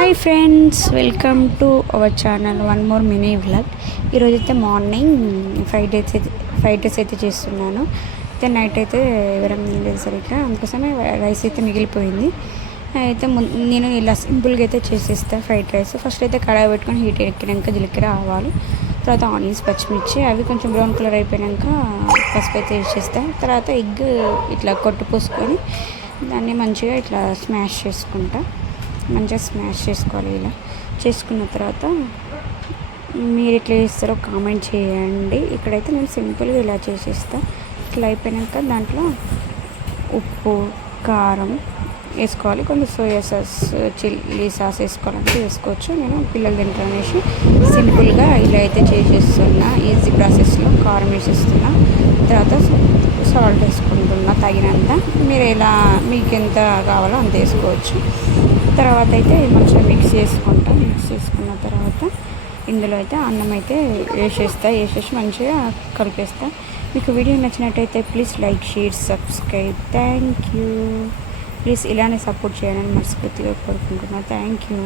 Hi friends, welcome to our channel one more mini vlog. ఈరోజైతే morning fried rice అయితే చేస్తున్నాను. అయితే night అయితే ఎవరం లేదు సరిగ్గా, అందుకోసమే రైస్ అయితే మిగిలిపోయింది. అయితే నేను ఇలా సింపుల్గా అయితే చేసేస్తాను ఫ్రైడ్ రైస్. ఫస్ట్ అయితే కడాయి పెట్టుకొని హీట్ ఎక్కినాక జీలకర్ర ఆవాలు, తర్వాత ఆనియన్స్, పచ్చిమిర్చి అవి కొంచెం బ్రౌన్ కలర్ అయిపోయాక పసుపు అయితే వేసేస్తాను. తర్వాత ఎగ్ ఇట్లా కొట్టు పోసుకొని దాన్ని మంచిగా ఇట్లా స్మాష్ చేసుకోవాలి. ఇలా చేసుకున్న తర్వాత మీరు ఎట్లా చేస్తారో కామెంట్ చేయండి. ఇక్కడైతే నేను సింపుల్గా ఇలా చేసేస్తాను. ఇట్లా అయిపోయాక దాంట్లో ఉప్పు, కారం వేసుకోవాలి. కొంచెం సోయా సాస్, చిల్లీ సాస్ వేసుకోవాలంటే వేసుకోవచ్చు. నేను పిల్లలు తింటారు అనేసి సింపుల్గా ఇలా అయితే చేసేస్తున్నా. ఈజీ ప్రాసెస్లో కారం వేసేస్తున్నా. తర్వాత సాల్ట్ వేసుకుంటున్నా తగినంత. మీరు ఎలా మీకు ఎంత కావాలో అంత వేసుకోవచ్చు. తర్వాత అయితే మంచిగా మిక్స్ చేసుకున్న తర్వాత ఇందులో అయితే అన్నం అయితే వేసేసి మంచిగా కలిపేస్తా. మీకు వీడియో నచ్చినట్టయితే please like, share, subscribe. Thank you. Please ఇలానే సపోర్ట్ చేయాలని మనస్ఫూర్తిగా కోరుకుంటున్నాను. Thank you.